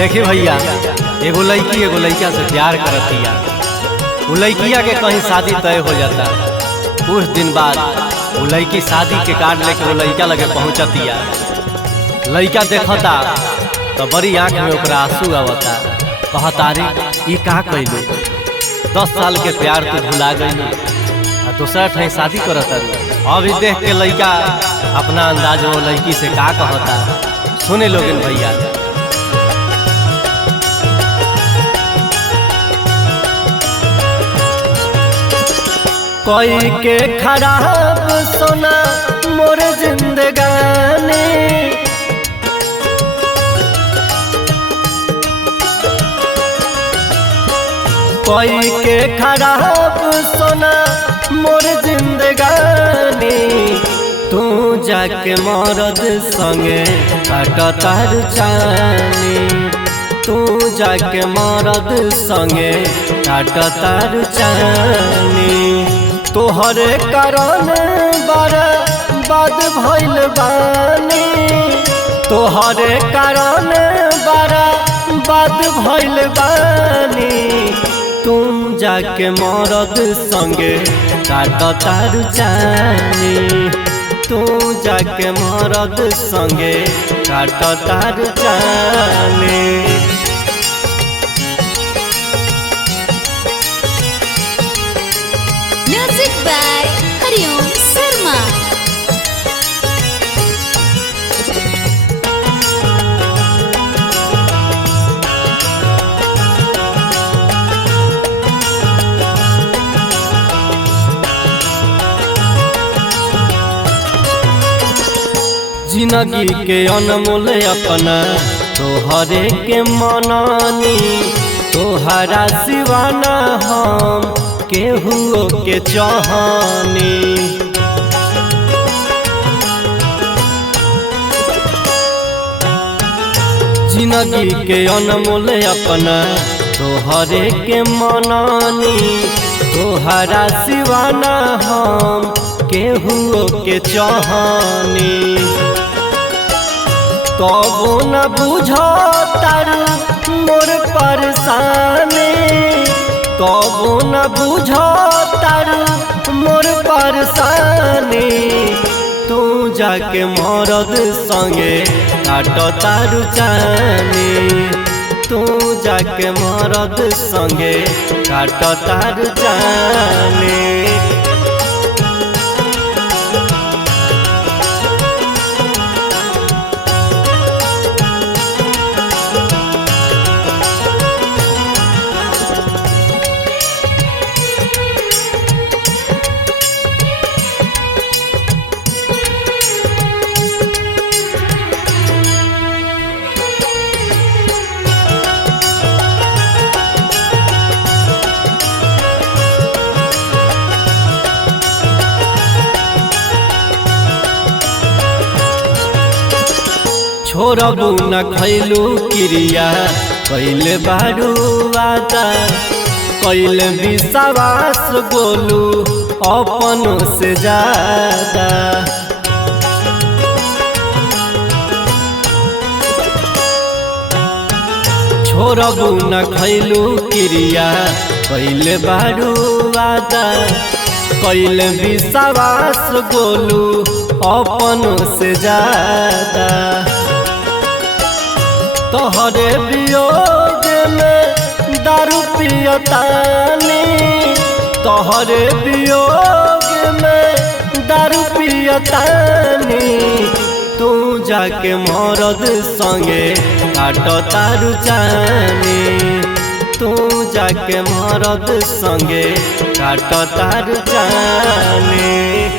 देखी भैया, एगो लड़का से प्यार करतिया। वो लड़किया के कहीं शादी तय हो जाता। कुछ दिन बाद वो लड़की शादी के कार्ड लेके वो लड़का लगे पहुँचतिया। लड़का देखता तो बड़ी आँख में ओकरा आंसू आवता। कहता रे ई का कइलू, 10 साल के प्यार तू भुला गइलू आ दूसरा ठाई शादी करता। अभी देख के लड़का अपना अंदाज में लड़की से का कहता, सुने लोगन भैया। कोई के खराब सोना मोर जिंदगानी, कोई के खराब सोना मोर जिंदगानी। तू जाके मरद संगे काटतार चानी, तू जाके मरद संगे काटतार चानी। तोहरे कारण बर्बाद भइल बानी, तोहरे कारण बर्बाद भइल बानी। तुम जाके मरद संगे काटतार चानी, तू जाके मरद संगे काटतार चानी। म्यूजिक बाय हरिओम शर्मा। जिंदगी के अनमोल अपना तोहरे के मनानी। तोहरा सिवाना हम केहू के चाहनी। जिंदगी के अनमोल अपना तोहरे के मनानी। तोहरा सिवाना हम केहू के चाहनी। तबो न बुझो तारू मोर परेशानी, तबो न बुझो तारू मोर परेशानी। तू जाके मरद संगे काटतार चानी, तू जाके मरद संगे काटतार चानी। छोड़बू न खैलू क्रिया कैले बारू वादा। कैले विश्वास बोलू अपनों से ज्यादा। छोड़बू न खैलू क्रिया कैले बारू वादा। कैले विश्वास बोलू अपनों से ज्यादा। तोहरे वियोग में दारू पियतानी, तोहरे वियोग में दारू पियतानी। तू जाके मरद संगे काटतार चानी, तू जाके मरद संगे काटतार चानी।